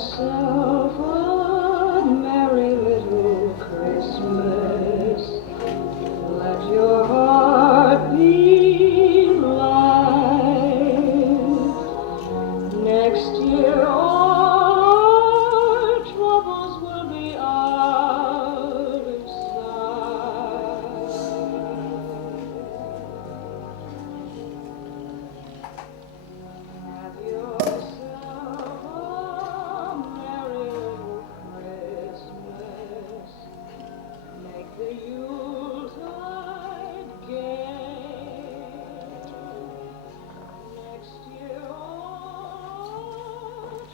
yourself a merry little Christmas. Let your heart be light. Next year all our troubles will be out of sight. Have yourself a merry little Christmas. Make the Yuletide gay. Next year all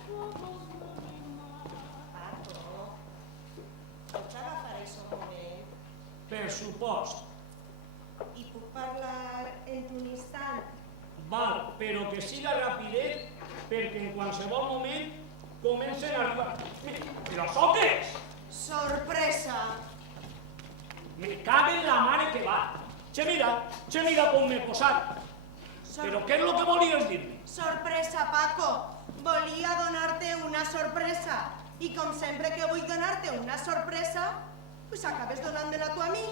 troubles will be Paco, pots agafar això un moment? Per supost. I puc parlar en un instant? Val, però que siga rapidet, perquè en qualsevol moment comencen a arribar. Però soques! Sorpresa! Me cague en la mare que va. Che mira com m'he posat. Però què és el que volies dir-me? Sorpresa, Paco! Volia donar-te una sorpresa. I com sempre que vull donar-te una sorpresa, pues acabes donant-me-la tu a mi.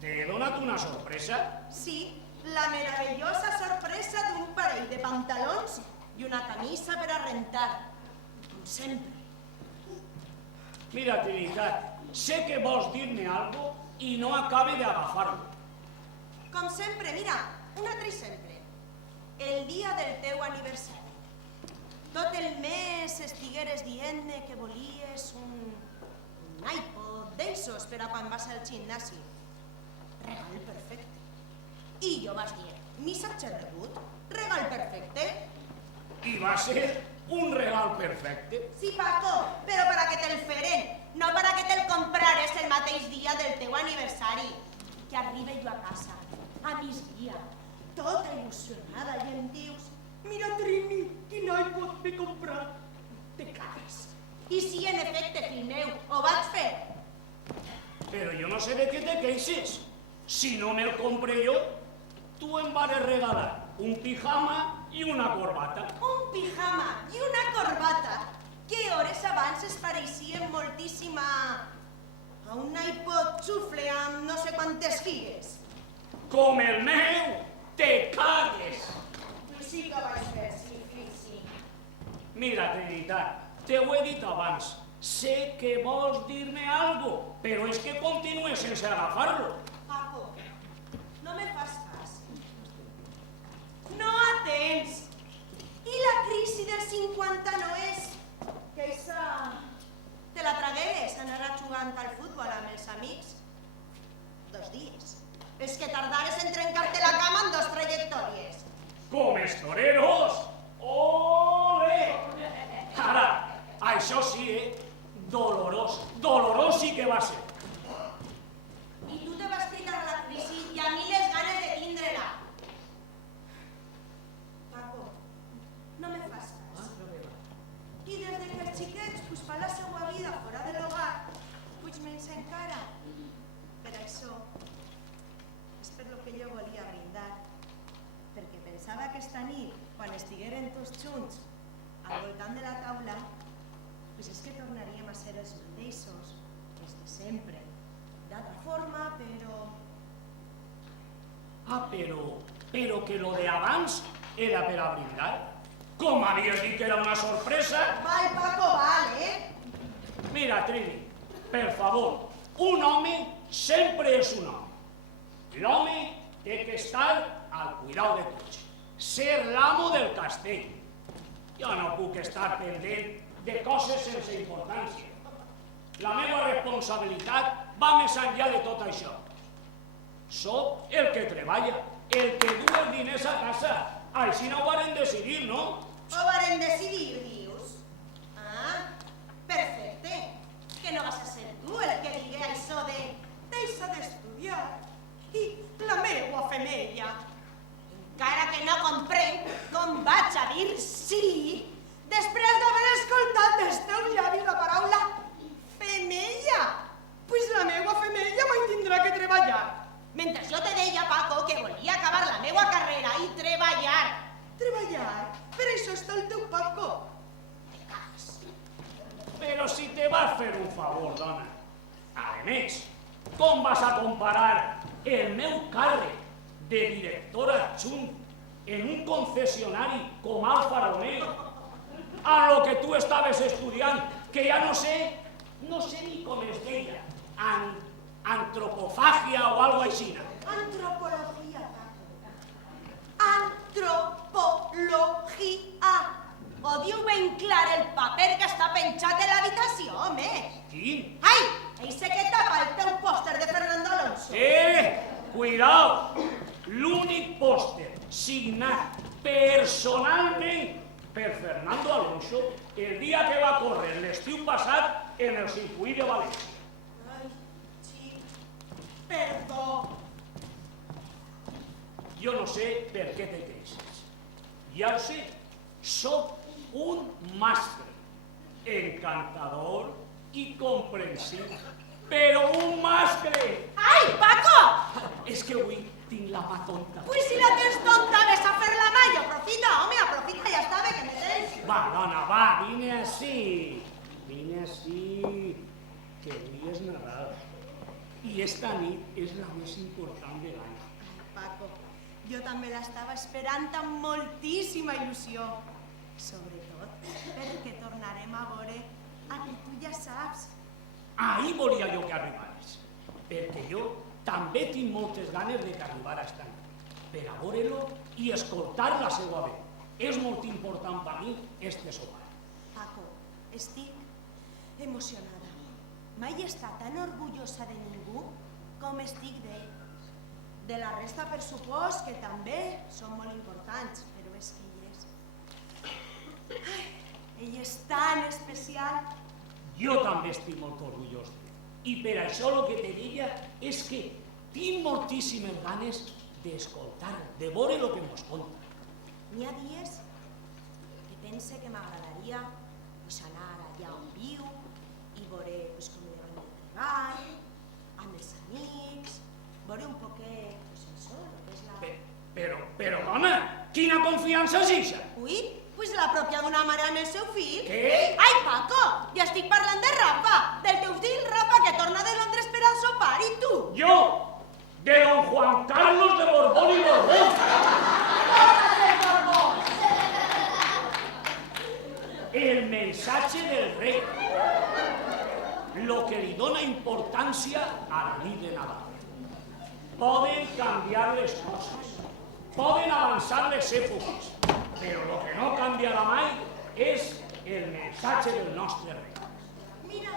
T'he donat una sorpresa? Sí, la meravellosa sorpresa d'un parell de pantalons i una camisa per a rentar. Com sempre. Mira, Trinitat, sé que vols dir-me algo i no acabe d'agafar-lo. Com sempre, mira, un altre sempre. El dia del teu aniversari. Tot el mes estigueres dient-me que volies un iPod d'eixos per a quan vas al gimnasi. Regal perfecte. I jo vas dir, missatge rebut, regal perfecte. I va ser un regal perfecte. Sí, Paco, però per a que te'l feren, no per a que te'l comprares el mateix dia del teu aniversari. Que arribe jo a casa, a migdia, tota il·lusionada, i em dius, mira, Trini, quin iPod m'he comprat. Te cagues. I sí, en efecte, fill meu, ho vaig fer. Però jo no sé de què te queixes. Si no me'l compre jo, tu em vas regalar un pijama i una corbata. Un pijama i una corbata que hores abans es pareixien moltíssim a un iPod xufle amb no sé quantes figues. Com el meu, te cagues. Pues sí que vaig fer, sí, fill, sí. Mira, Trinitat, te ho he dit abans. Sé que vols dir-me algo, però és que continues sense agafar-lo. Paco, no me fas cas. No atens. I la crisi del 50 no és que esa te la tragueres anar a jugant al futbol amb els amics 2 dies. És que tardares en trencar-te la cama en 2 trajectòries. Com els toreros! Ole! Ara, això sí, dolorós. Dolorós sí que va ser. I tu te vas tirar la crisi i a mi les ganes de tindre-la. Paco, no me fas cas. I des de que els xiquets pues, fan la seva vida fora de l'hogar, puig menys encara. Per això, és per lo que jo volia brindar. Perquè pensava que esta nit, quan estigueren tots junts al voltant de la taula, pues és que tornaríem a ser els mateixos, els de sempre. D'altra forma, però... Ah, però que lo de abans era per a brindar. Com havies dit que era una sorpresa? Val, Paco, val, Mira, Trini, per favor, un home sempre és un home. L'home té que estar al cuidado de tots, ser l'amo del castell. Jo no puc estar pendent de coses sense importància. La meva responsabilitat va més enllà de tot això. Soc el que treballa, el que du els diners a casa. Així no ho varen decidir, no? Ho varen decidir, dius? Ah, perfecte. Que no vas a ser tu el que digui això de deixa d'estudiar i la meua femella. Encara que no comprenc com vaig a dir sí després d'haver escoltat des teu llavi la paraula femella. Pues la meua femella mai tindrà que treballar. Mentre jo te deia, Paco, que volia acabar la meua carrera i treballar. Treballar? Per això està el teu Paco. Te cagues. Però si te vas fer un favor, dona. A més, com vas a comparar el meu càrrec de director adjunt en un concessionari com Alfa Romeo amb lo que tu estaves estudiant, que ja no sé ni com es deia, antropofàgia o algo així. Antropología, Paco. Antropología. O diu ben clar el paper que està penjat en l'habitació, home. Quin? Ai, eixe que tapa el teu pòster de Fernando Alonso. Cuidao! L'únic pòster signat personalment per Fernando Alonso el dia que va córrer l'estiu passat en el circuit de València. Ai, xic, perdó. Jo no sé per què te queixes. Ja ho sé, sóc un mascle, encantador i comprensiu, però un mascle! Ai, Paco! És que avui tinc la mà tonta. Pues si la tens tonta, ves a fer la mà i aprofita, home, aprofita, ja està bé que me tens. Va, dona, va, vine així. Vine així, que avui és Nadal. I esta nit és la més important de l'any. Ai, Paco, jo també l'estava esperant amb moltíssima il·lusió. Sobretot perquè tornarem a veure a qui tu ja saps. Ahir volia jo que arribares, perquè jo també tinc moltes ganes de que arribara esta nit, per a veure-lo i escoltar la seva veu. És molt important per mi este sopar. Paco, estic emocionada. Mai he estat tan orgullosa de ningú com estic d'ell. De la resta, per supòs, que també són molt importants, però és que ell és... Ai, ell és tan especial. Jo també estic molt orgullós d'ell. I per això el que te diria és que tinc moltíssimes ganes d'escoltar, de veure el que mos conta. N'hi ha dies que pense que m'agradaria anar allà on viu i veure com li va el treball, amb els amics, veure un poquet, això, el que és la... Però, dona, quina confiança és això? Ui, pues la pròpia d'una mare amb el seu fill. Què? Ai, Paco, ja estic parlant de Rafa, del teu fill Rafa, que torna de Londres per al sopar, i tu? Jo, de don Juan Carlos de Borbón y Borbón. El mensatge del rei, lo que li dona importància a la nit de Nadal. Poden canviar les coses, poden avançar les èpoques, però el que no canviarà mai és el mensatge del nostre rei. Mira,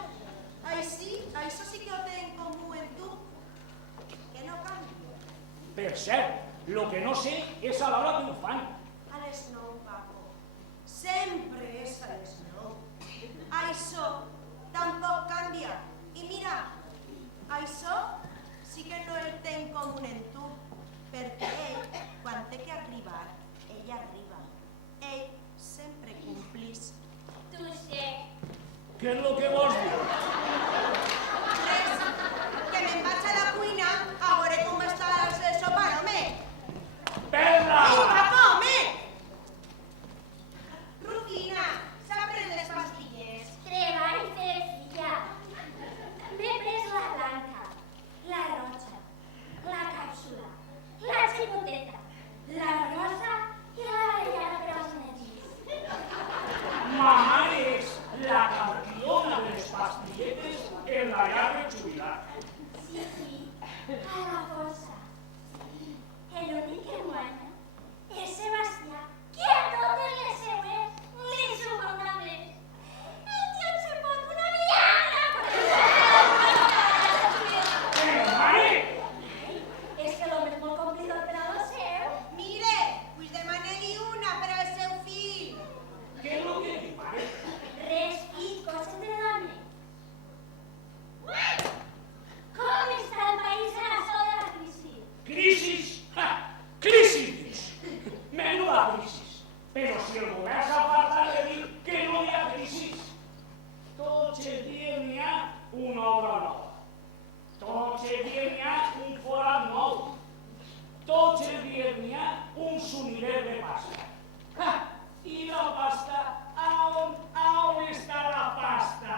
això sí que ho té en comú amb tu, que no canvia. Per cert, el que no sé és a l'hora que ho fan. A les 9, Paco. Sempre és a les 9. Això tampoc canvia. I mira, això sí que no el té en comú amb tu, perquè ell, quan té que arribar, ell arriba. Ell sempre complís. Tu sé. Què és el que vols dir? Res, que me'n vaig a la cuina a veure com està el sopar, home. Perla! Ei, Paco, home! Rufina, s'ha pres les pastilles. Treball fer filla. M'he pres la blanca, la roja, la càpsula, la xicoteta, la rosa i la varellada per als nens. Mamà és la campiona de les pastilletes en la llar de jubilat. Sí, a la fossa. L'únic que guanya és Sebastià, que a totes les seues li suma una més. El tio se pot una viagra! Però, mare! És que l'home és molt complicat per a lo seu. Mire, pues demane-li una per al seu fill. Què és el que diu, mare? Res, fill, coses de l'home. Com està el país en això de la crisi? Crisis! Ha! Crisis! Menuda crisis! Però si el govern s'aparta de dir que no hi ha crisis, tots els dies n'hi ha una obra nova. Tots els dies n'hi ha un forat nou. Tots els dies n'hi ha un sunilet de pasta. Ha! I la pasta, a on està la pasta?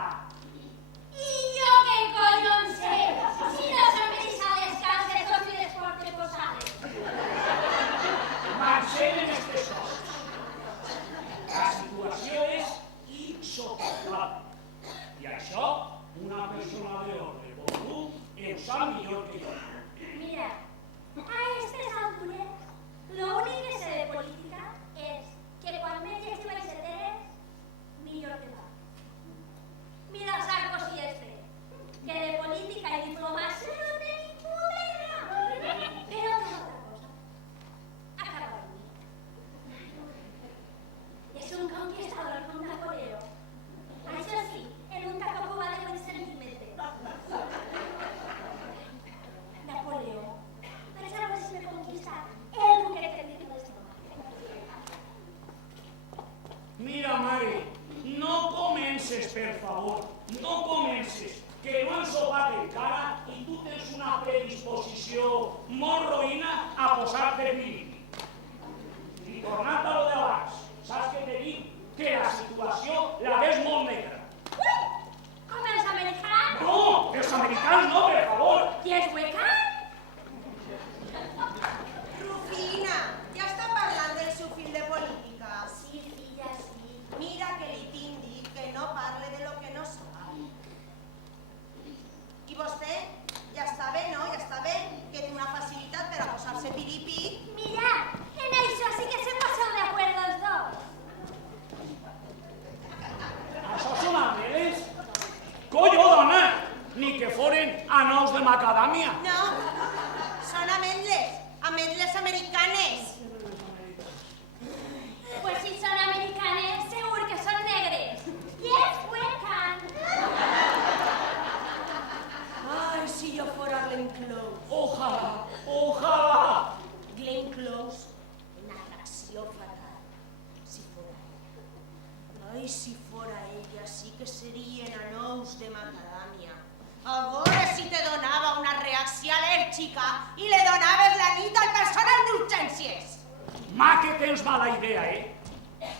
per favor, no comences, que no hem sopat encara i tu tens una predisposició molt roïna a posar-te piripi. I tornant a lo d'abans, saps què te dic? Que la situació la ves molt negra. Ui! Com els americans? No, els americans no, per favor. I els huecans? Rufina, ja està parlant del seu fill de política. Sí, filla, sí. Mira que li tinc dit que no parle de lo que no sap. I vostè? Ja està bé, no? Ja està bé que té una facilitat per a posar-se piripi. Mira, en això sí que se posen de acuerdo els dos. Això són ameles? Collo, dona! Ni que foren anous de macadàmia. No, són ametles, ametles americanes. Pues si són americanes, segur que són negres. I els huecans. Ai, si jo fora Glenn Close. Ojalà, ojalà. Glenn Close, una atracció fatal. Si fora ella. Ai, si fora ella, sí que serien anous de macadàmia. A veure si te donava una reacció al·lèrgica i le donaves la nit al personal d'urgències. Ma que tens mala idea,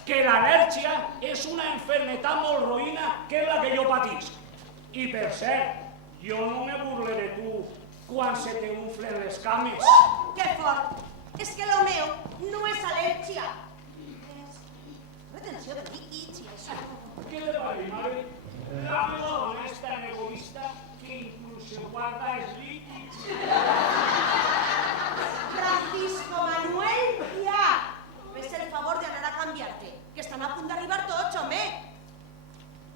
Que l'al·lèrgia és una enfermetat molt roïna que és la que jo patisc. I per cert, jo no me burle de tu quan se te unflen les cames. Que fort! És que lo meu no és al·lèrgia. És retenció de líquids i això. Què le pare, mare? La meva dona és tan egoista que inclús se guarda els líquids. Francisco Manuel, ja! Fes el favor d'anar a canviar-te, que estan a punt d'arribar tots, home!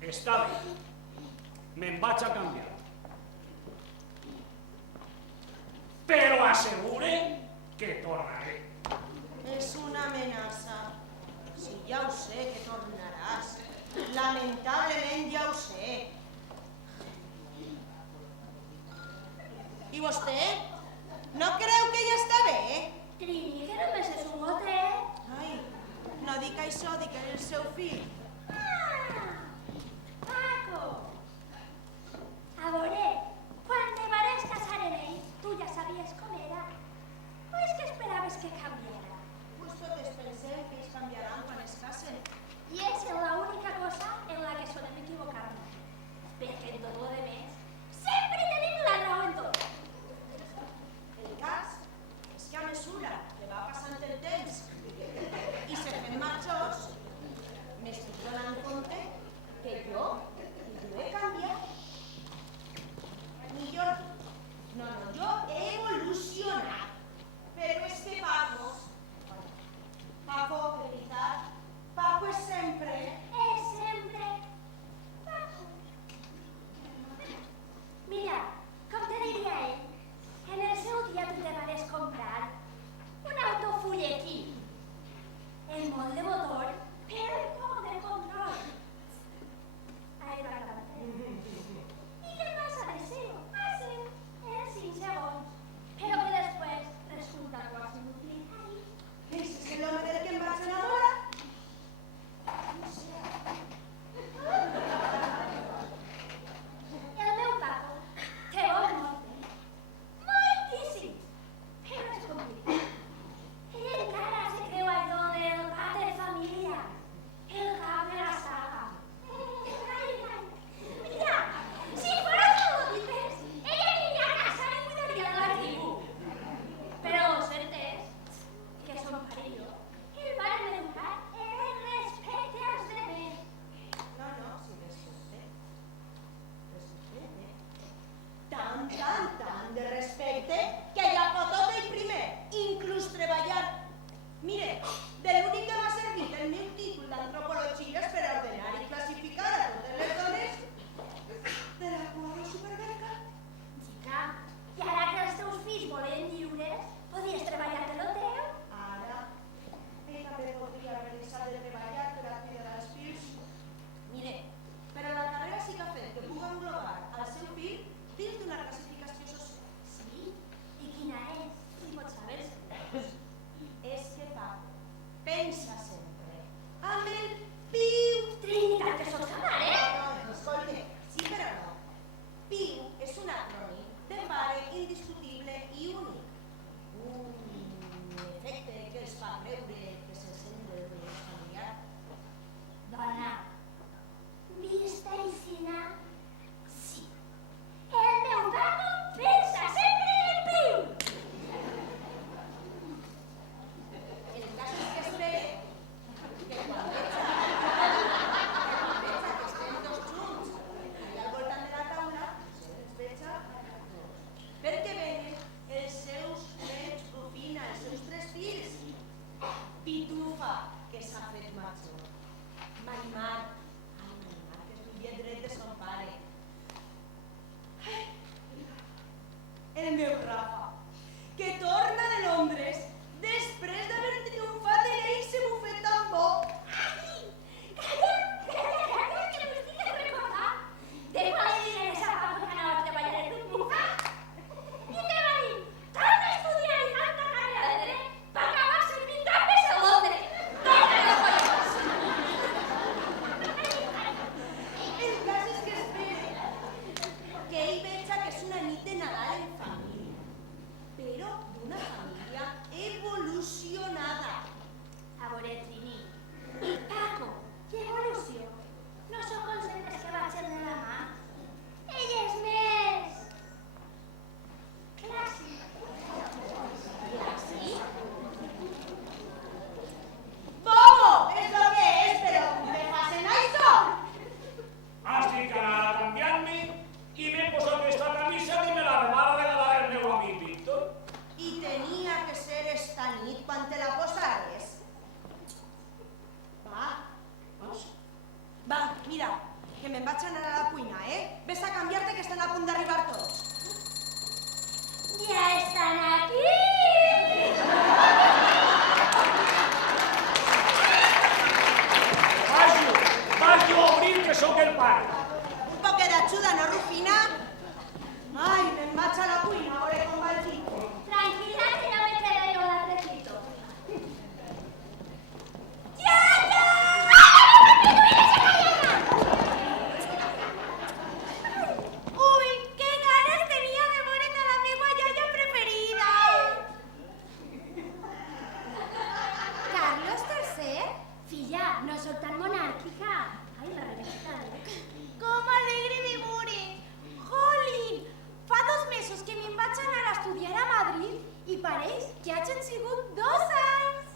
Està bé, me'n vaig a canviar. Però assegure que tornaré. És una amenaça. Si ja ho sé que tornaràs. Lamentablement ja ho sé. I vostè? No creu que ja està bé? Trini, que només és un gotet. Ai, no dic això, dic que és el seu fill. Ah, Paco. A veure, quan te vares casar en ell, tu ja sabies com era? O és que esperaves que canviara? Pues totes pensem que ells canviaran quan es casen. I és l'única cosa en la que solem equivocar-nos. Perquè en tot lo demés sempre tenim la raó en tot. El cas és que a mesura que va passant el temps i se fem majors, m'estic donant compte Mar, que és l'ullet dret de son pare. Ai, el meu Rafa, que torna de Londres després d'haver triomfat en eixe bufet tan bo. Ai, calla, que m'estic de recordar. De quan li diré esa papa que anava a treballar en un bufet? I te va dir, tant estudiar i tanta carrera de dret per acabar servint tapes a Londres. Torna los collons! El cas és que espere, que ell veja que és una nit de Nadal en família, però d'una família evolucionada. A veure, Trini, i Paco, i evolució, no sóc conscientes que vaig ser de la mà. Ell és més... clàssic. ¿Sí? Bobo, és lo que és, però me facen això. Estic anant a canviar-me i m'he posat aquesta camisa i me la va regalar el meu amic Víctor. I tenia que ser esta nit quan te la posares. Va, mira, que me'n vaig anar a la cuina, Ves a canviar-te que estan a punt d'arribar tots. Ja estan aquí! Vagi a obrir que sóc el pare. Un poc d'ajuda, no, Rufina? Ai, me'n vaig a la cuina, a veure com va el Quico. Tranquila, que no me quedaré yo la recito. Ui, que ganes tenia de veure't a la meva iaia preferida! Carlos III? Filla, no soc tan monàrquica. Ai, la revista. Com alegre de veure! Jolín! Fa 2 mesos que me'n vaig anar a estudiar a Madrid i pareix que hagin sigut 2 anys!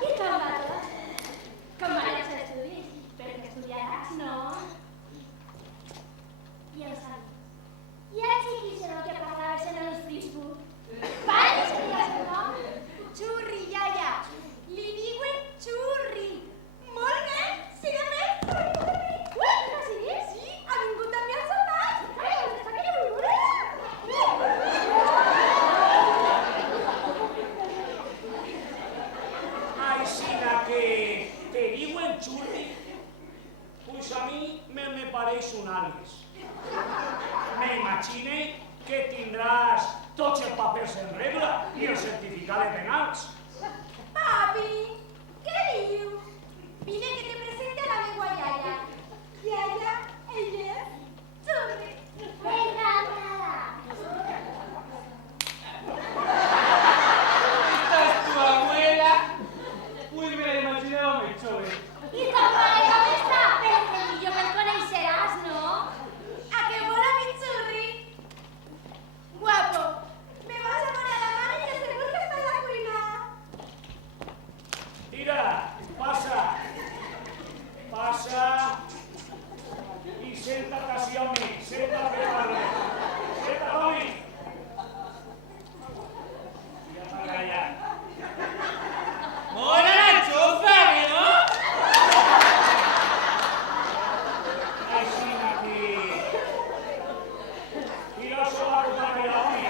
I com va tot? Com van els estudis? Perquè estudiaràs, no? I els amics? I els xiquis en el que parlaves en el Facebook? Vale, que digues el nom? Xurri, iaia! Li diuen xurri! Molt bé! Sí, de fet! Ui, no siguis? Sí, ha vingut també al sopar! Ai, doncs està que jo vull Aixina que te diuen xurri, pues a mi me pareix un àlies. Me imagine que tindràs tots els papers en regla i el certificat de penals. Papi, què dius? Vine que te presente a la meva iaia. Iaia, ella és xurri. Encantada. ¿Esta es tu abuela? Uy, me la imaginaba muy chove. I com va la cabeza? Perquè millor que el coneixeràs, no? A que mola mi xurri? Guapo, me vas a poner la mano y que segur que està a la cuina. Tira, passa. Passa. I senta't així amb mi. Senta't que parle. Senta't, home. Ja t'ha callat. ¡Mona la chofa, no! Aixina que... Tira-s'ho a robar de home.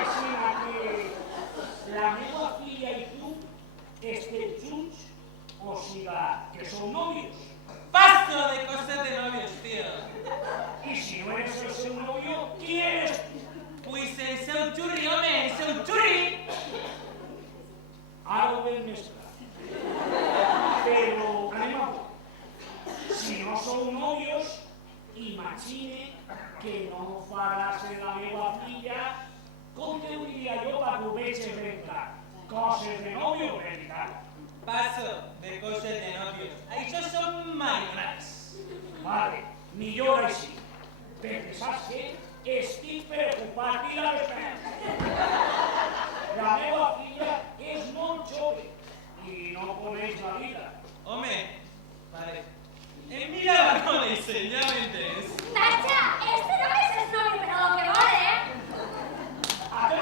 Aixina que... La meva filla i tu esteu junts, o siga, que sou nòvios. Paso de cosas de novios, tío. Y si no eres el seu novio, ¿quién eres tú? Pues el seu churri, home, el seu churri. Ara ho veig més clar. Però anem a veure. Si no sou novios, imagine que no faràs en la meva filla, com te ho diria jo perquè ho veig ben clar. Coses de novio, veritat. Paso de cosas de novios. Això són marionats. Vale, millor així. Perquè saps què? Estic preocupat i la despensa. La meva filla és molt jove i no coneix la vida. Home, vale. Mira varones, ya me entiendes. Nacha, este no es el novio, pero lo que vale, ¿eh? A ver,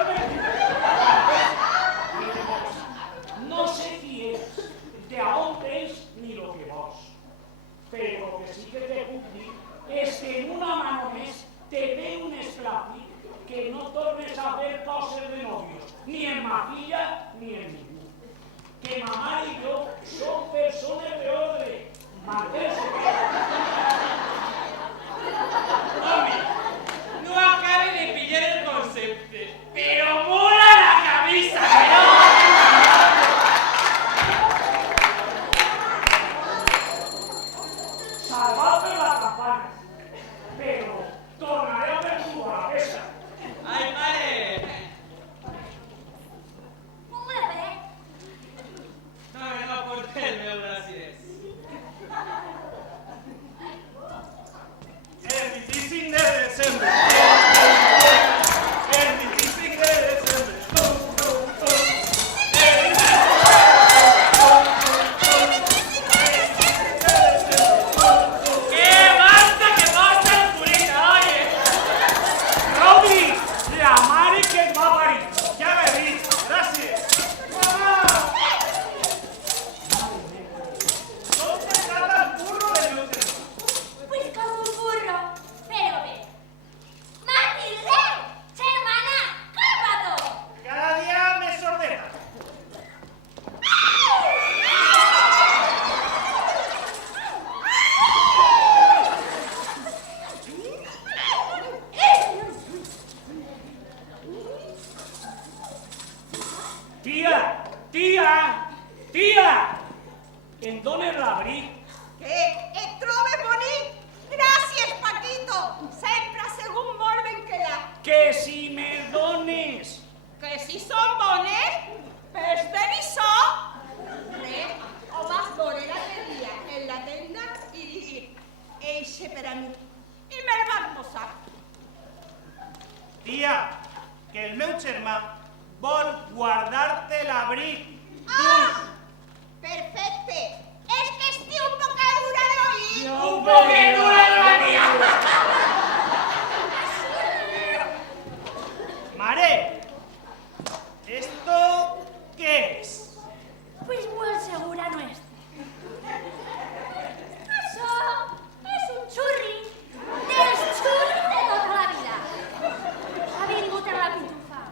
Tia! Em dones l'abric? Que et trobes bonic? Gràcies, Paquito. Sempre ha sigut molt ben quedat. Que si me'l dones! Que si són bones, pels de Bissó. Res, ho vas veure l'altre dia en la tenda i dir, eixe per a mi. I me'l vas posar. Tia, que el meu germà vol guardar-te l'abric. Ah! Perfecte. És que estic un poc dura d'oïr. Un poquet dura d'oïr. Mare, ¿esto qué es? Pues molt segura no és. Això és un xurri dels xurris de tota la vida. Ha vingut a la pitufa.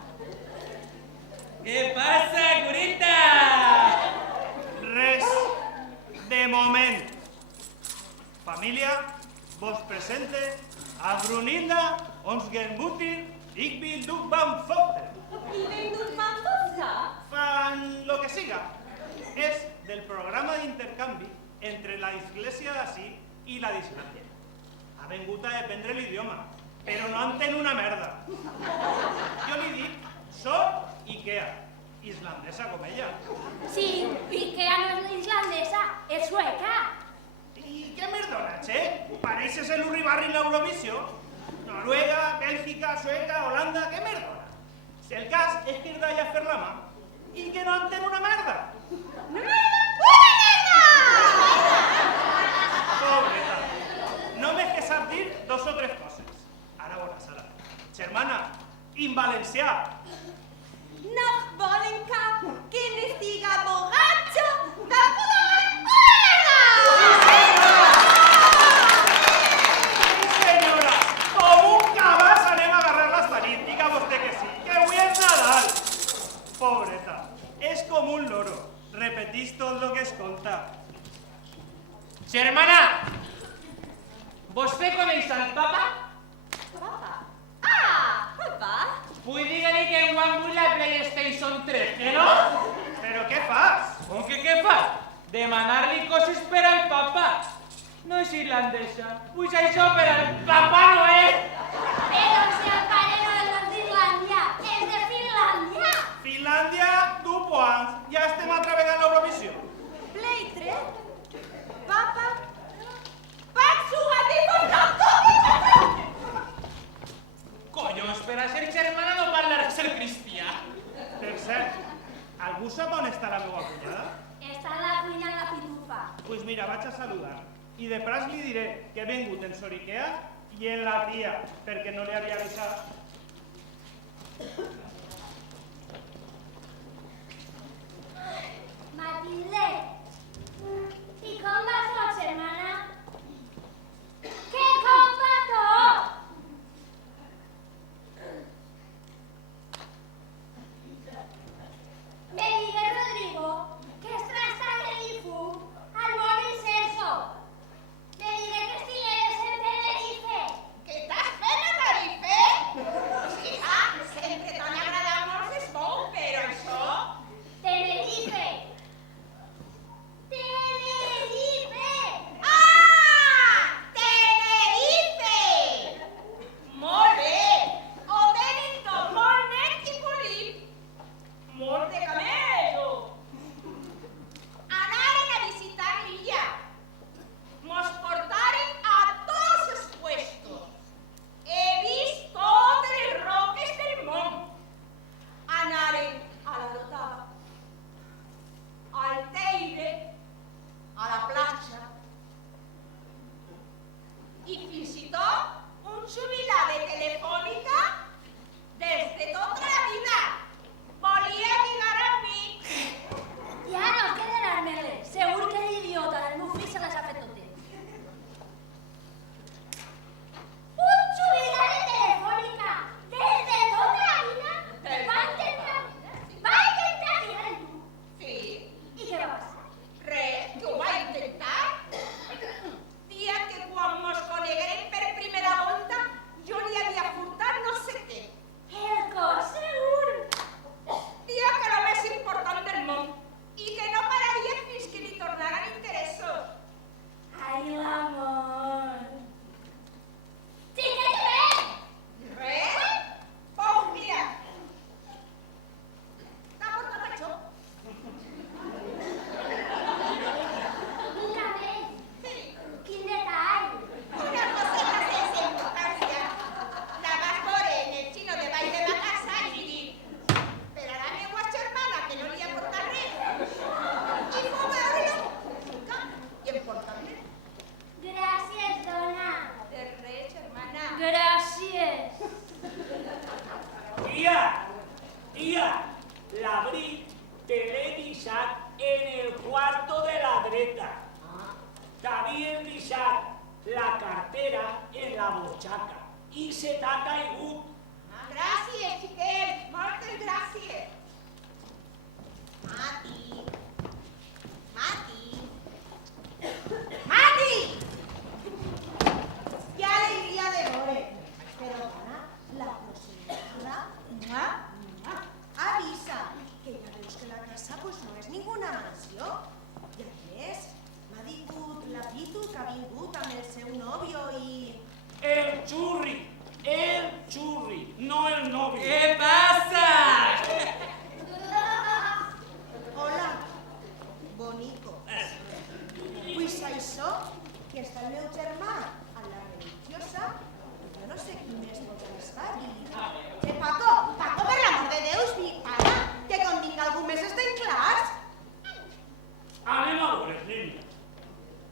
¿Qué pasa, curita? Res de moment. Familia, vos presente a Brunilda Onsgenbutir Igbil Dugban Foster. I vengo un pantosa. Fan lo que siga. Es del programa de intercanvi entre la Iglesia d'ací i la d'Islàndia. Ha vengut a aprendre l'idioma, però no entén una merda. Jo li dic, soc Ikea, islandesa com ella. Sí, Ikea no és islandesa, és sueca. I què merdona, che? Pareixes el Urribarri en l'Eurovisió. Noruega, Bèlgica, Sueca, Holanda, què merdona? Si el cas és que ir d'allà a fer la mà i que no entén una merda. Pobreta, només que sap dir 2 o 3 coses. Ara veuràs, ara. Germana, en valencià. No volen cap que n'estiga borratxo de poder merda! Sí, senyora, com un cabàs anem a agarrar l'esta nit. Diga vostè que sí, que avui és Nadal. Pobreta, és com un loro. Repetís tot lo que escolta. Germana, ¿vostè coneix al papa? Papa. Ah, papa. Vull dir-li que en Wambul la PlayStation 3, que no? Però què fas? Com que què fa? Demanar-li coses per al papa. No és irlandesa. Pues això per al Papa Noel. Però si el pare no és d'Irlàndia, és de Finlàndia. Finlàndia, tu poants. Ja estem altra vegada a l'Eurovisió. Play 3. Papa. Vaig jugar a dir con no. Collons, per a ser germana no parlar ser cristià. Per cert, algú sap on està la meva cunyada? Està a la cuina de la pitufa. Pues mira, vaig a saludar. I de pas li diré que he vengut en Soriquea i en la tia, perquè no li havia avisat. Matilde, i com va tot, germana? Que com va tot? Me digué Rodrigo que es trasta de l'IFU al móvil Celso. Me digué que estigueres en Tenerife. Què t'has fet a Tenerife? Sí, sempre tan Tia, l'abric te l'he deixat en el quarto de la dreta. T'havies deixat la cartera en la butxaca i se t'ha caigut. Gràcies, xiquet, moltes gràcies. Mati! Mati! Mati! Qué alegría de veure. Però, dona, la pròxima avisa que ja veus que la casa pues, no és ninguna mansió. I a més, m'ha dit la Pitu que ha vingut amb el seu nòvio i... El churri, no el novio. ¿Qué pasa? Hola, bonico. Pues això, que està el meu germà a la religiosa, jo no sé qui més pot estar. Paco, per l'amor de Déu, para, que quan vinga algú més està en clars. Anem a veure, nena.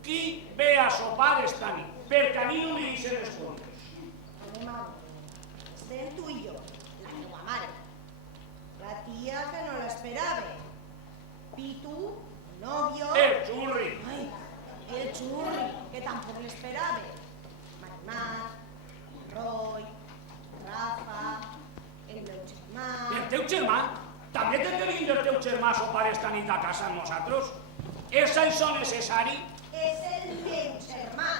Qui ve a sopar esta nit? Perquè a mi no me deixen les comptes. Anem a veure. Estem tu i jo, la meva mare. La tia que no l'esperava. Pitu, el novio... El churri. Ai, el xurri, que tampoc l'esperava. Marimar, el Roy, el Rafa, el meu germà... El teu germà? També té que vindre el teu germà a sopar esta nit a casa amb nosaltres? És això necessari? És el meu germà.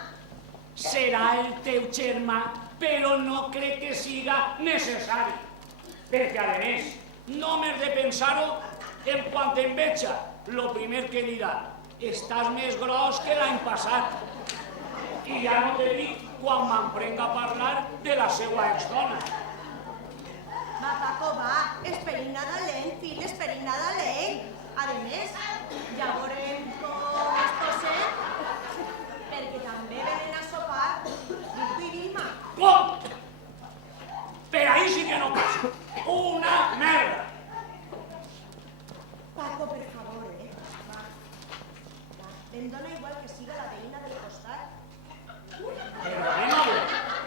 Serà el teu germà, però no crec que siga necessari. Perquè, a més, només de pensar-ho, en quan em veja, lo primer que dirà, estàs més gros que l'any passat. I ja no te dic quan m'emprenga a parlar de la seva exdona. Va, Paco, va, esperim nada lent, fill, esperim nada lent. A més, ja veurem com es posem, perquè també venen a sopar Virtu i Vilma. Com? Per ahí sí que no passa. Una merda. Paco, per favor, va. Em dona igual que siga la veïna del costat. Però anem a veure,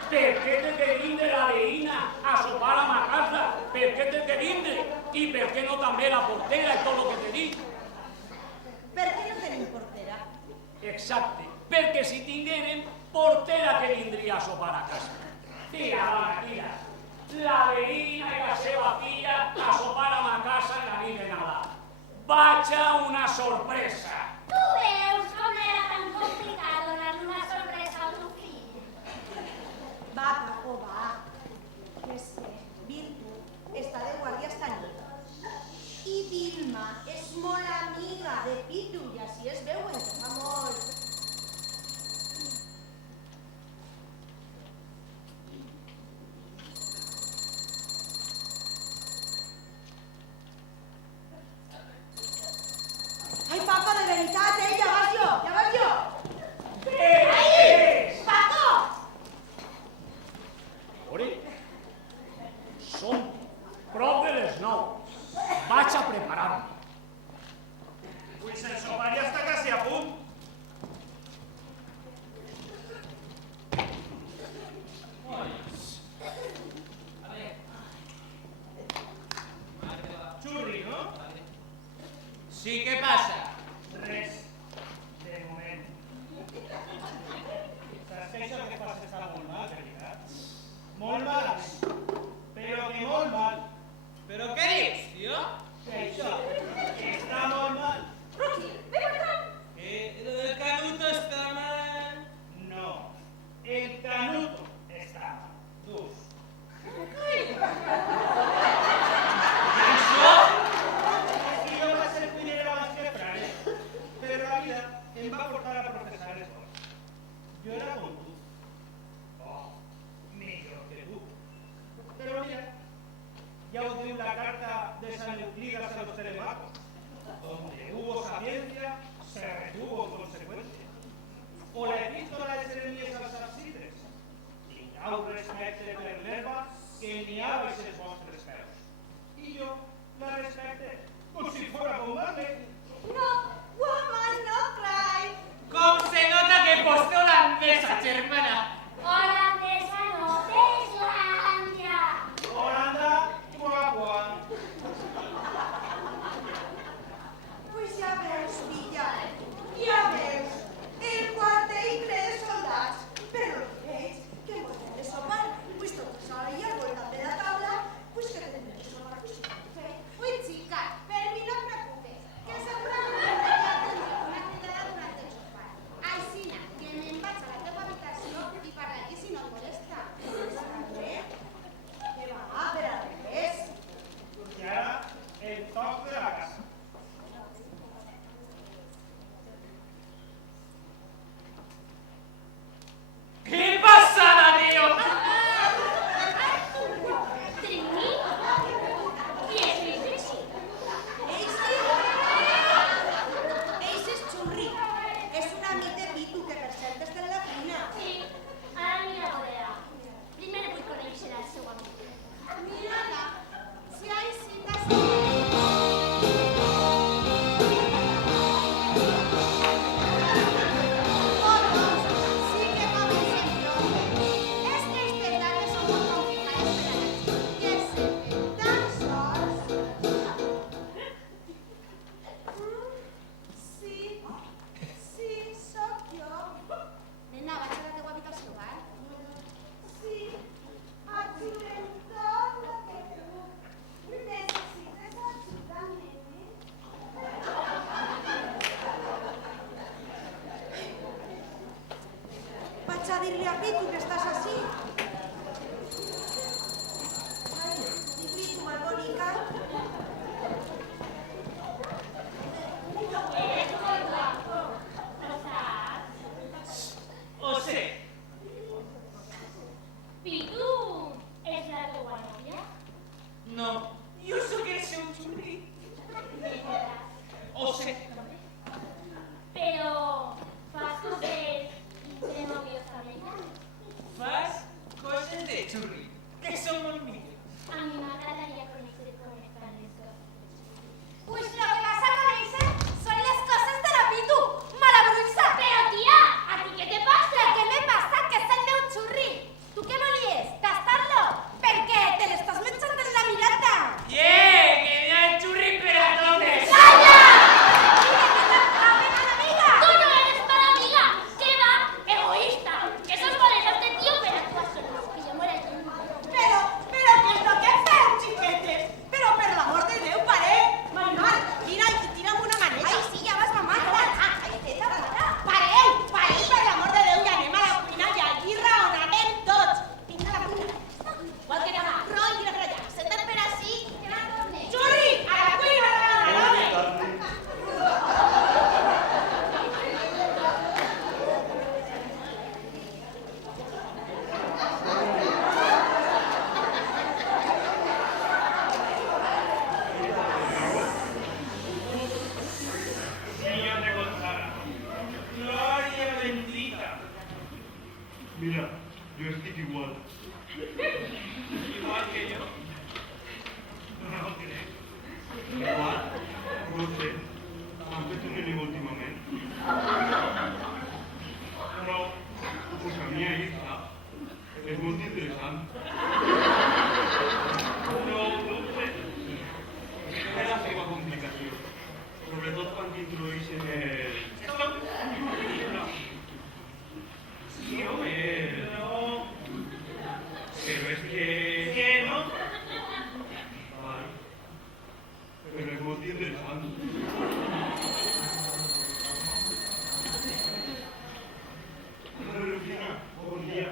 per què té que vindre la veïna a sopar a ma casa? Per què té que vindre? I per què no també la portera i tot el que te dic? Per què no tenim portera? Exacte, perquè si tinguérem, portera que vindria a sopar a casa. Tira, dona, tira. La veïna i la seva filla a sopar a ma casa en la nit de Nadal. Vaja una sorpresa. Tu veus com era tan complicat donar una sorpresa al teu fill? Va, Paco, va. És que Virtu està de guàrdia esta nit. I Vilma és molt amiga de Pitu i així es veuen que fa molt. Ai, Paco, de veritat, ja vas jo. Ai! Paco! Ori, som prop de les 9. Vaig a preparar-me. Pues el sopar ja està quasi a punt. Xurri, no? Sí, ¿qué pasa? Res, de moment. Saps que això que fas està molt mal, veritat? Molt mal, però que molt mal. ¿Pero qué dices, tío? Que això està molt mal. Lo del canuto está mal. No, el canuto està mal. Dus. ¿Eso? I jo vaig ser cuinero abans que frare, però la vida em va portar a professar les coses. Jo era com tu. Oh, millor que tu. Però mira, ya os doy la carta de San Euclides a los Telemacos, donde hubo sapiencia, se retuvo consecuencia. O la epístola de Jeremías als Arcides, tingueu respecte per l'herba que n'hi habéis els vostres peus. I jo la respecte, com si fuera con Marley. No, woman, no cry. ¿Cómo se nota que posté holandesa, hermana? Holandesa no, de Islàndia. Holanda, guagua. dir-li a Pitu que estàs ací. Ai, Pitu, molt bonica. Ho sé. Pitu, és la teua nòvia? No, jo sóc el seu xurri. Ho sé. Però fas coses de novios amb ella? Fas coses de xurri, que són molt millors. A mi m'agradaria conèixer com estan les coses. Pues lo que vas a conocer son las cosas de la Pitu, malabruixa. Però, tia, a ti què te passa? ¿Qué me pasa? Que és el meu xurri. Tu què volies? Gastar-lo? Perquè te l'estàs menjant en la mirada. Yeah, que hi ha el xurri per a totes. Tú no eres mala amiga. ¿Qué va? Egoísta. Que esos colegas de tío, pero tú son los que yo muero aquí. Pero, què és lo que feu, xiquetes? Però per l'amor de Déu, pareu. Mamà, tira'm una maneta. Ai, sí, ja vas, mamà. Pareu, per l'amor de Déu, ja anem a la cuina i aquí raonarem tots. Vinga, a la cuina. Vol que demà? Ron, tira per allà. Senta't per ací, que la torne. Xurri, a la cuina, raonarem. Niña de Gonzaga, Gloria bendita. Mira, yo estic igual. Igual que yo. No crec. Igual? No sé. Han fet un enemic últimament. Però, pues a mi ahí està. És molt interessant. No ho sé. És la seva complicació. Sobretot quan t'introdueixen el... Stop. No. No, No. Però és que... Que no. Vale. Però és molt interessant. Hola, Rufina. Bon dia.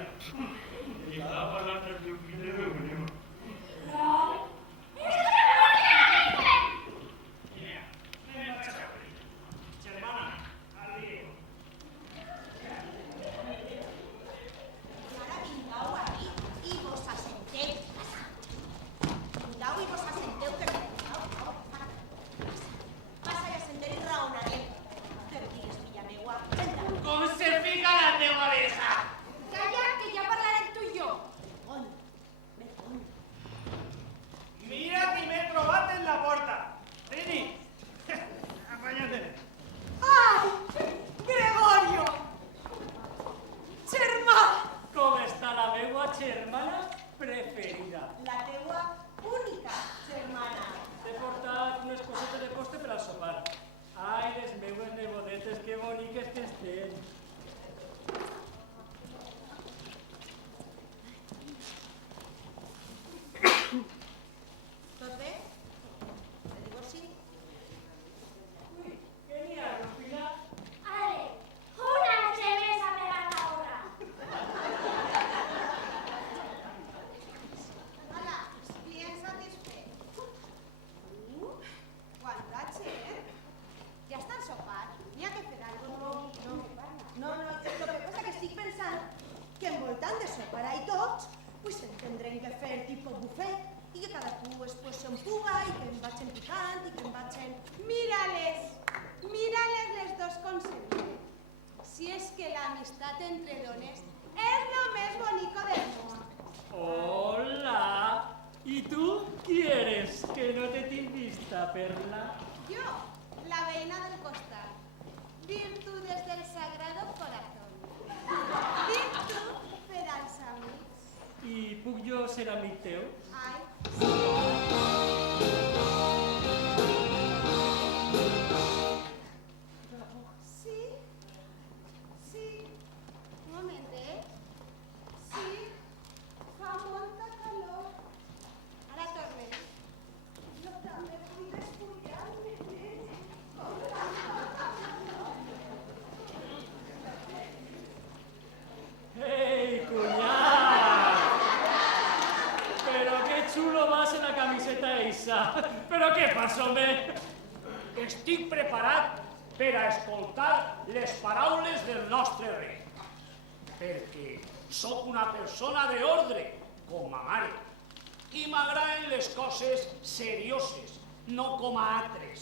I estava parlant del teu fill de meu enema. Germana, al lío. I ara vingau aquí i vos assenteu. Vingau i vos assenteu que passa i assenteu i raonarem. Què digues, filla meua? Senta. Com se fica la teua vieja? Calla, que ja parlarem tu i jo. On? On? Mira qui m'he trobat en la porta. Trini, apanya-te. Ai, Gregorio! Germà! Com està la meua germana preferida? La teua única germana. T'he portat unes cosetes de poste per al sopar. Ai, les meues nebodetes, que boniques que estem. Tot bé? El divorci? Ui, què n'hi ha, Rufina? Ale, una cerveza me la ahora. Hola, client satisfet. Quanta gent? Ja està al sopar? N'hi ha que fer alguna cosa? No, el que passa que estic pensant que envoltant de sopar i tots, pues en tindrem que fer tipus bufet i que cadascú es posi en puga i que en vagin picant i que en vagin... Mírales les dos con sentido. Si es que la amistad entre dones es lo más bonito del mundo. Hola. ¿Y tú quieres que no te tinc vista, Perla? Yo, la veïna del costat. Virtudes del Sagrado Corazón. Virtud per als amics. I puc jo ser amic teu? Ai, sí. Sí. Un momentet. Sí. Fa molta calor. Ara tornem. Jo també vull despullar-me. Ei, Teresa. Però què passa, home? Estic preparat per a escoltar les paraules del nostre rei, perquè sóc una persona d'ordre, com ma mare, i m'agraden les coses serioses, no com a altres.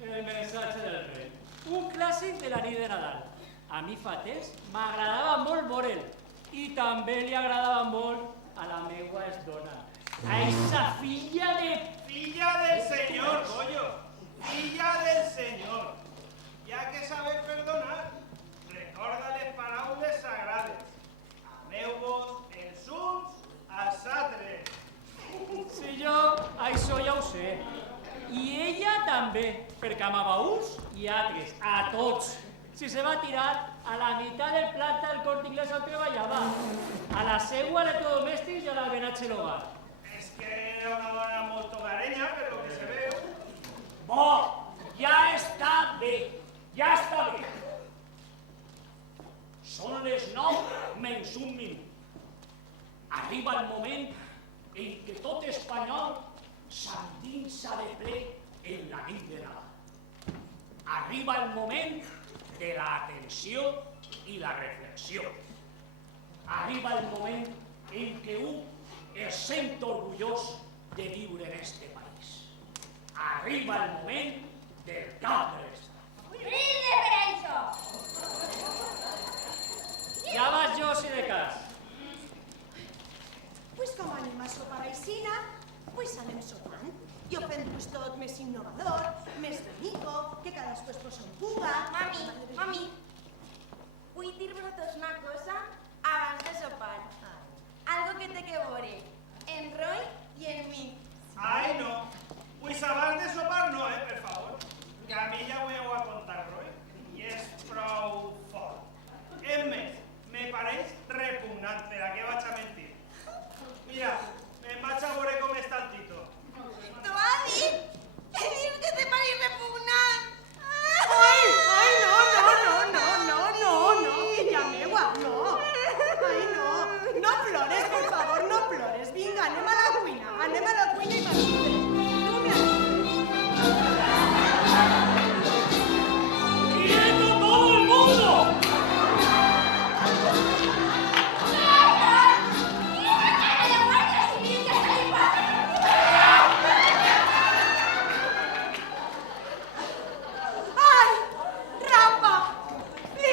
El missatge del rei. Un clàssic de la nit de Nadal. A mi fa temps m'agradava molt veure'l i també li agradava molt a la meua esdona. A esa filla de... Filla del Señor, coño. Filla del Señor. Ya que sabes perdonar, recorda les paraules sagrades. Ameu-vos els uns als altres. Si jo, això ja ho sé. I ella també, perquè amava uns i altres, a tots. Si se va tirar a la meitat del plat del Corte Inglés on treballava, a la seua electrodomèstics i a l'albenatge l'hogar. És que era una dona molt hogareña, per lo que se veu. Bo, ja està bé, ja està bé. Són les 9 menys un minut. Arriba el moment en què tot espanyol s'endinsa de ple en la nit de Nadal. Arriba el moment de l'atenció i la reflexió. Arriba el moment en què un es sent orgullós de viure en este país. Arriba el moment del cap de l'estat. Brinde per això! Ja vaig jo, si de cas. Pues com anem a sopar aixina, pues anem sopant. I ho fem pues tot més innovador, més bonico, que cadascú es posa un puga. Mami, vull dir-vos una cosa abans de sopar. Algo que té que veure en Roy i en mi. Ai, no. Pues abans de sopar no, per favor. Que a mi ja ho heu a contar, Roy. I és prou fort. És més, me pareix repugnant, per a què vaig a mentir. Mira, me'n vaig a veure com està el Tito. Tu has dit? Què dius que te pareix repugnant? Ai, no, filla meua, no. Ai, no. No plores, per favor, no plores. Vinga, anem a la cuina i m'ajudes. Tu m'ajudes. ¡Quieto todo el mundo! Ai, rampa! Sí.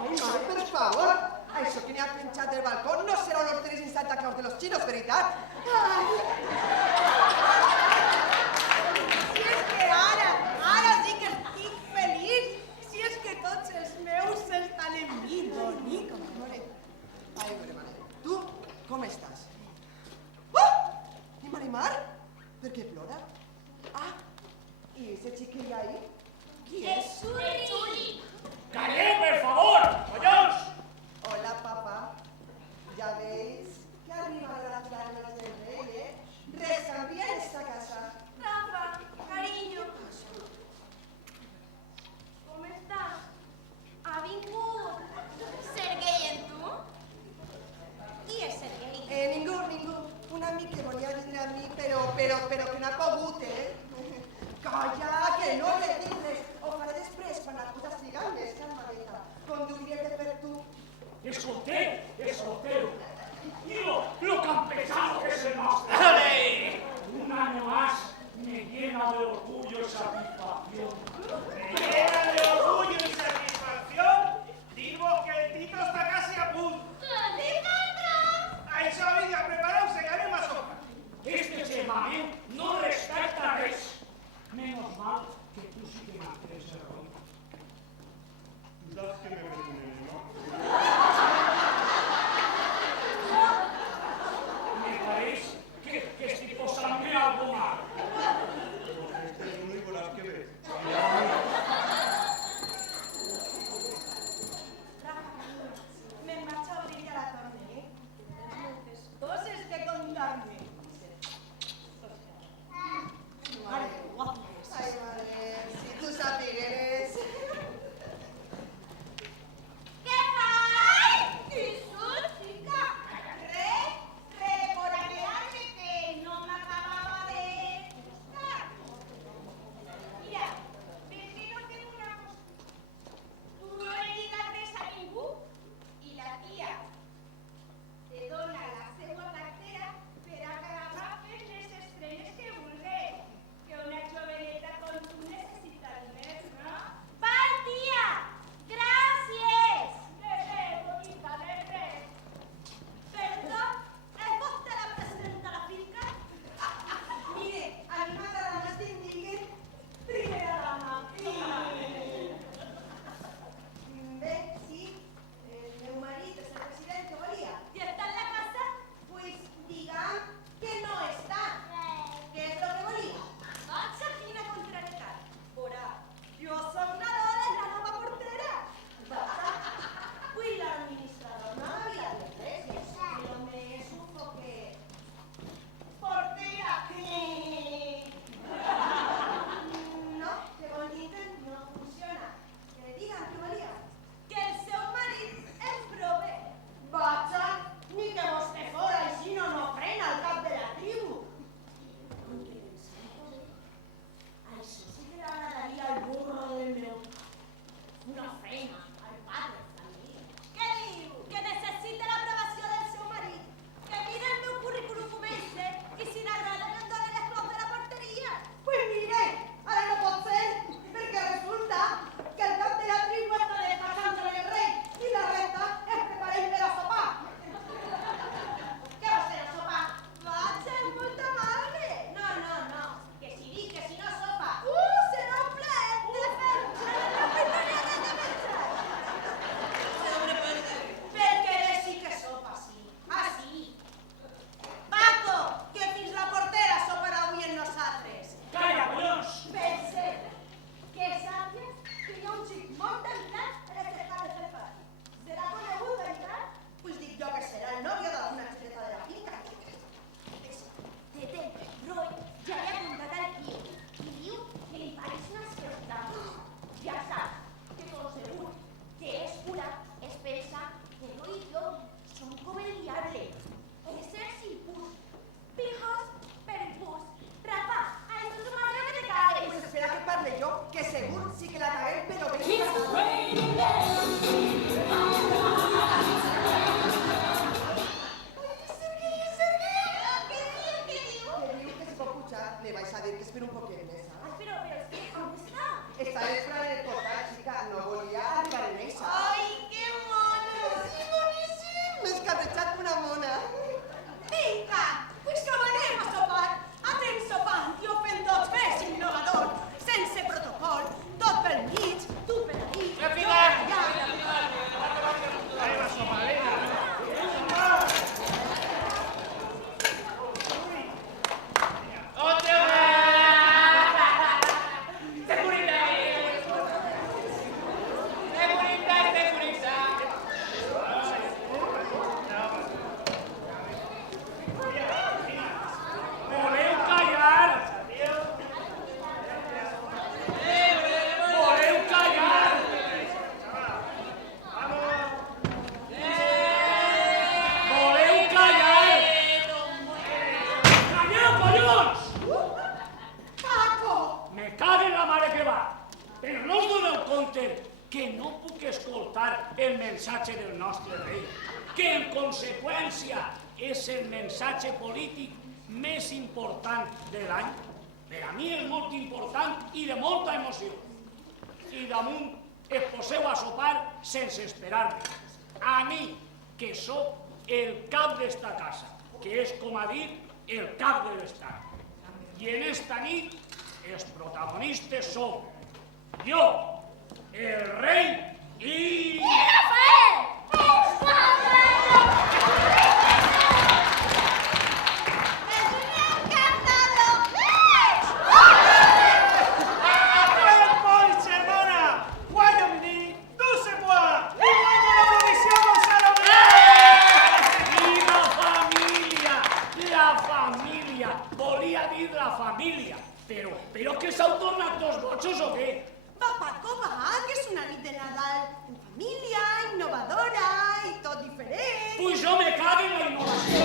Ai, mare, per favor. Això que n'hi ha penjat del balcó no serà un horteres en Santa Claus de los Chinos, veritat? Si és que ara sí que estic feliç. Si és que tots els meus estan en mi, bonico. Mare. Ai, mare. Tu, com estàs? Oh! I Marimar? Per què plora? Ah, i ese xiquillo ahí? Qui és? Xuli! ¡Callé, por favor! ¡Collons! Hola, papá. Ya veis que arriba las ganas del rey, ¿eh? Rescambia esta casa. Rafa, carinyo. Com estàs? Ha vingut Sergei en tu? Qui és Sergei? Ningú. Un amic que volia vindre a mi, però que no ha pogut, eh? Calla, que no le dic res. Ho faré després, quan la puta estiga més calmadeta. Conduiré per tu. Escolteu. Lo campesano que es el nostre. Un año más me llena de orgullo y satisfacción. Me llena de orgullo y satisfacción. Dir-vos que el Tito està quasi a punt. Això, vinga, prepareu-se, que anem a sopar. Este germament no respecta res. Menos mal que tú sí que mantienes el rol. Saps que me reconeix, no? Me parece que estic posant-me algo mal. Este és l'únic que ves. que segur sí que la traguem, però ben It's parada. raining men. Que diu que si pot pujar, le vais a dir que espera un poquet més. Ai, però és que on està? Està esperant el tocar, xica, no volia arribar en eixa. Ai, que mono! Sí, boníssim! M'he escarretxat una mona. Vinga, pues com anem a sopar? Anem sopant i ho fem tots més innovador, sense protocol, tot pel mig, tu per ahí, jo per allà. Ahí va sopa, venga. ¡Otra vez! ¡Seguridad! ¡Seguridad, seguridad! Voleu callar? Voleu callar? Voleu callar? Calleu, collons! Paco! Me cago en la mare que va. Però no us doneu compte que no puc escoltar el mensatge del nostre rei, que en conseqüència és el mensatge polític més important de l'any. Per a mi és molt important i de molta emoció. I damunt es poseu a sopar sense esperar-me. A mi, que sóc el cap d'esta casa, que és, com a dit, el cap de l'Estat. I en esta nit els protagonistes som jo, el rei i... Rafael! ¡Es Mona! Guanyo mini, tu se puà! I guanyo l'Eurovisió Gonzalo! I la família! La família! Volia dir la família. Però que s'heu tornat dos botxos o què? Va, Paco, va, que és una nit de Nadal en família, innovadora i tot diferent. Pues jo me cago en la innovació.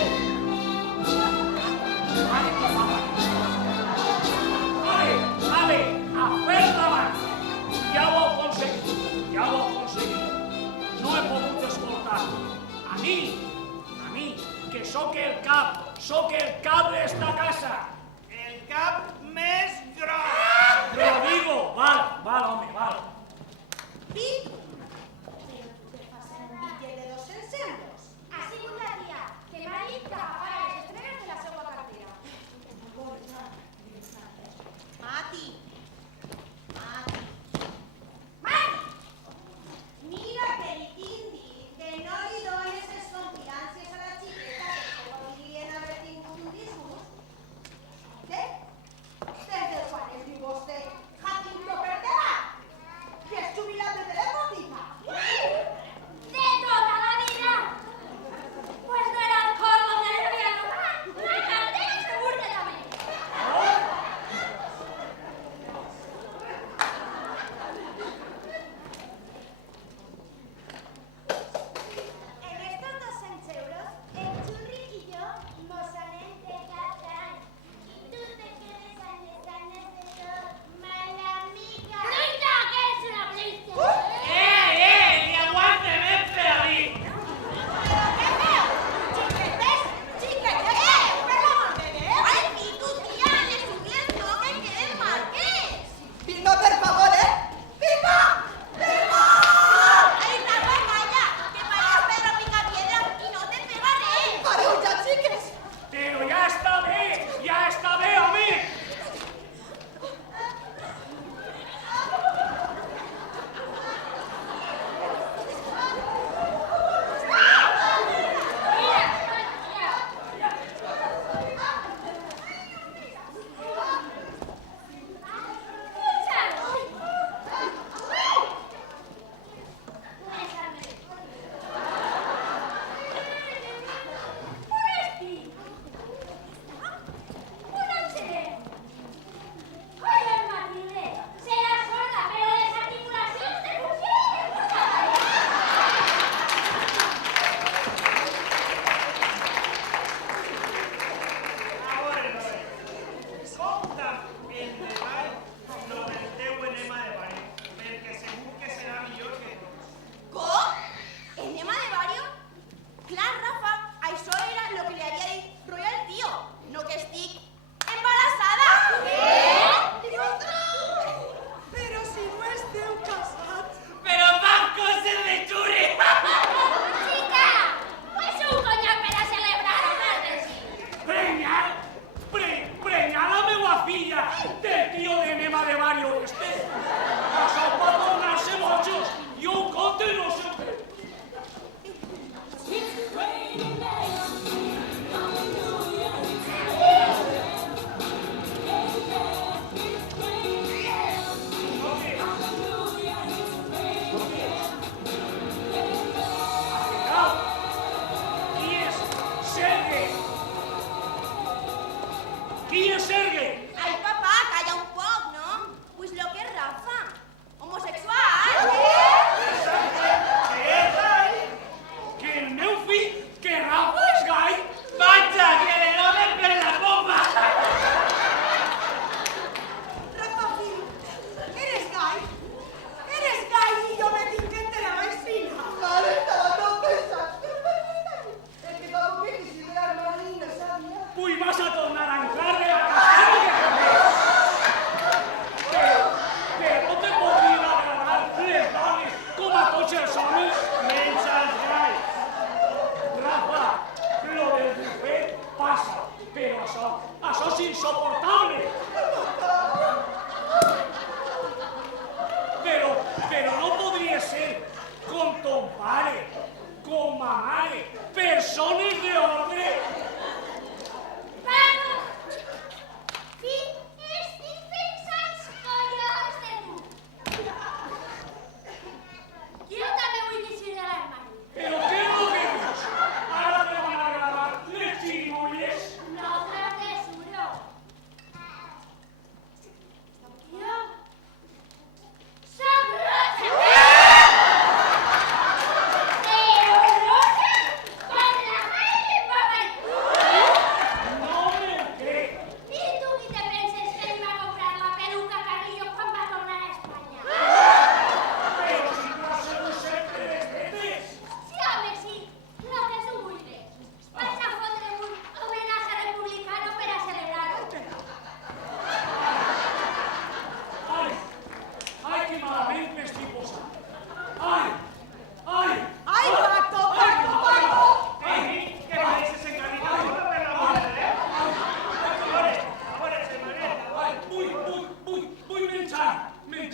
Vale, a fer davant. Ja ho heu aconseguit, ja ho heu aconseguit. No he pogut escoltar. A mi, que sóc el cap d'esta casa. El cap més gros! Rodrigo, val, home, val. I, però tu te fas un bitllet de 200 euros. Ha sigut la tia que m'ha dit que agafara les estrenes de la seva cartera.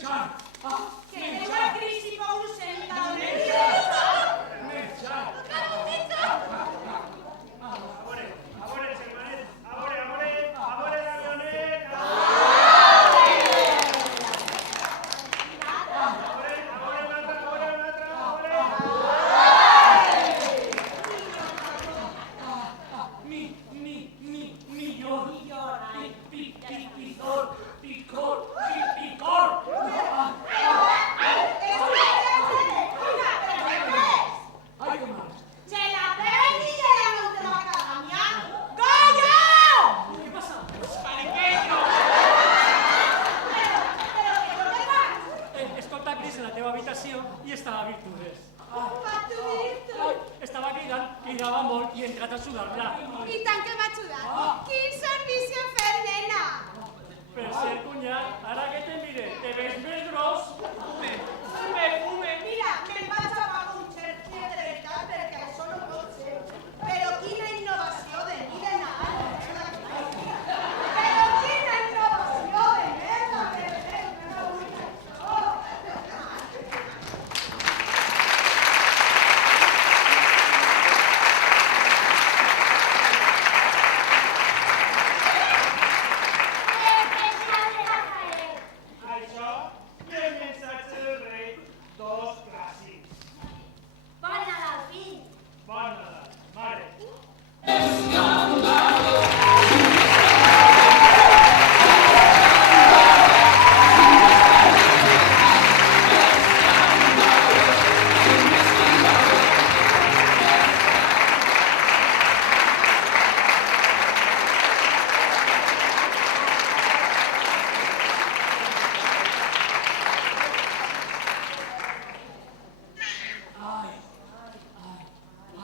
Merchan! Que tenim la crisi glucèmica del Merchan! Amore, germanet, amore l'avioneta! Picor! Ay, qué mal. Se la prendi de la Montemacadamia. ¡Goyo! ¿Qué pasa? Escolta, Cris, en la teva habitació i estava Virtudes. Estava cridava molt i he entrat a sudar-la. I tant que m'ha ajudat. Quin servici ha fet, nena? Per ser cunyat, ara que te mire, te ves més gros. Fume. Mira, me'n vaig a pagar un xerxi de veritat perquè això no pot ser. Però quina innovació de mi de Nadal. Però quina innovació de merda, Això és el missatge del rei, dos clàssics. Bon Nadal, fill! Bon Nadal, mare.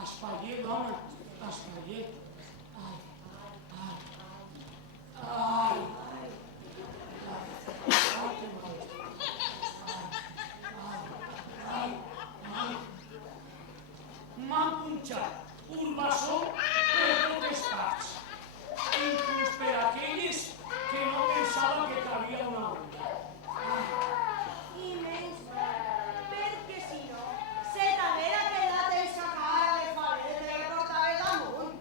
Espaller, dona, espaller. Ai. M'han punxat un bessó per totes parts, inclús per aquelles que no pensaven que cabia una olla. I menys, perquè si no, se t'haguera quedat esa cara de falet de que portaves damunt.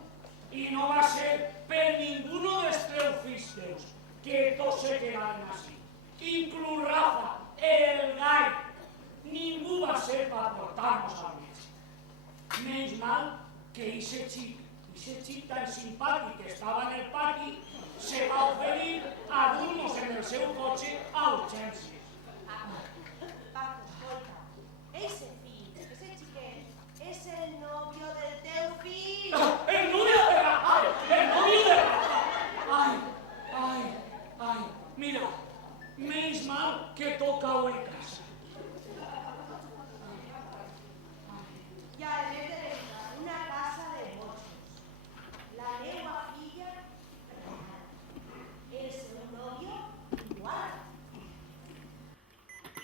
I no va ser per ninguno dels teus fills teus que tots se quedaren així. Inclús Rafa, el gai. Ningú va ser per portar-nos al metge. Menys mal que ixe xic tan simpàtic que estava en el pati, se va oferir a dur-nos en el seu cotxe a urgències. Paco, escolta, ese fill, ese xiquet, és el novio del teu fill. ¡El novio de Rafael! ¡El novio de Rafael! Ay, mira, menys mal que toca hoy casa. I a més de veritat, una casa de bossos. La meua filla, el seu nòvio, igual.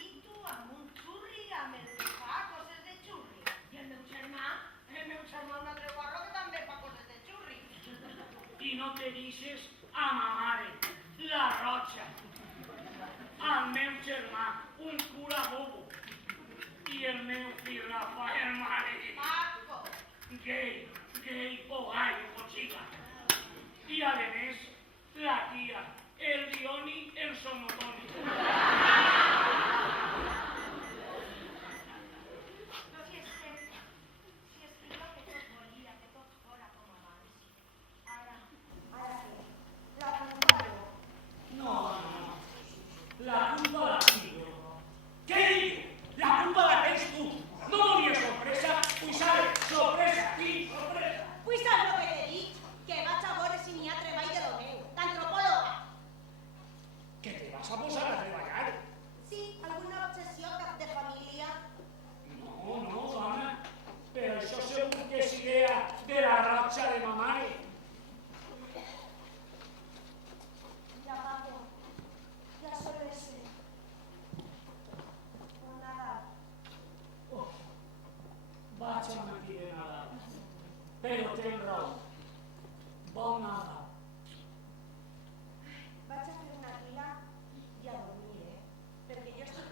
I tu amb un xurri, amb el que fa coses de xurri. I el meu germà un altre guarro que també fa coses de xurri. I no te deixes a ma mare, la Roja, al meu germà, un cura bobo, i el meu fill Rafael Mare, Paco! gay, o chica. I a més, la tia, el Dioni, el sonotoni. Però si és que jo que tot volia, que tot fora com abans. Ara què? La culpa jo. No, la culpa la tinc. Què dic? La culpa la tens tu. No volia sorpresa, pues sale, sorpresa, sí, sorpresa. Pues saps el que t'he dit? Que vaig a veure si n'hi ha treball de lo meu, d'antropòloga. Que te vas a posar a treballar. Sí, alguna obsessió cap de família. No, dona, però això segur que és idea de la Roja de ma mare. Ja, Paco, ja sol ese. Bon Nadal. Vaig a mentir de Nadal, però tens raó. Bon Nadal. Vaig a fer una fila i a dormir, perquè jo estic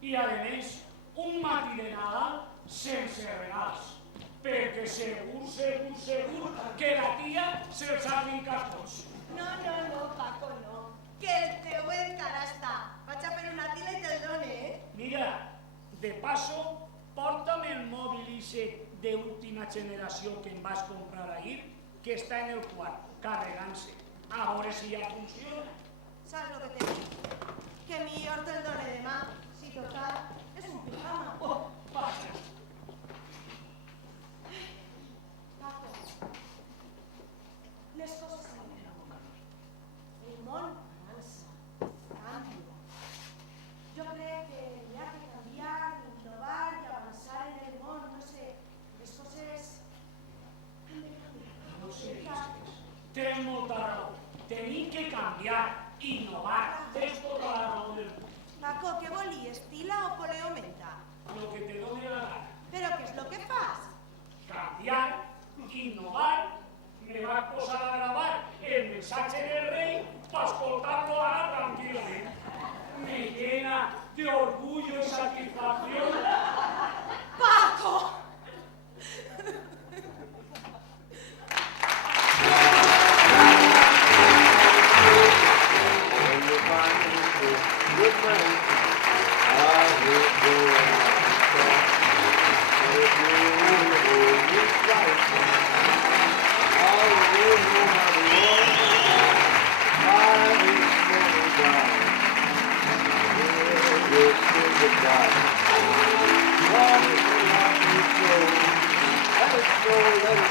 I, a més, un matí de Nadal sense regals, perquè segur que la tia se'ls ha vincat tots. No, Paco, no. Que el teu encara està. Vaig a fer una tila i te'l done, Mira, de passo, porta'm el mòbil ixe d'última generació que em vas comprar ahir, que està en el quart, carregant-se. A veure si ja funciona. Saps el que te dic? Que millor te'l done demà, si total és un pijama. Oh, vaja. Paco, les coses canvien. El món avança, canvia. Jo crec que hi ha que canviar, innovar i avançar en el món, no sé, les coses han de canviar. No sé, tens molta raó. Tenim que canviar, innovar. Tens tota la raó del món. Paco, què volies, tila o poleo-menta? Lo que te doni la gana. Però què és lo que fas? Cambiar, innovar, me vas posar a gravar el mensaje del rey para escoltarlo ahora tranquilamente. Me llena de orgullo y satisfacción. Paco! Let it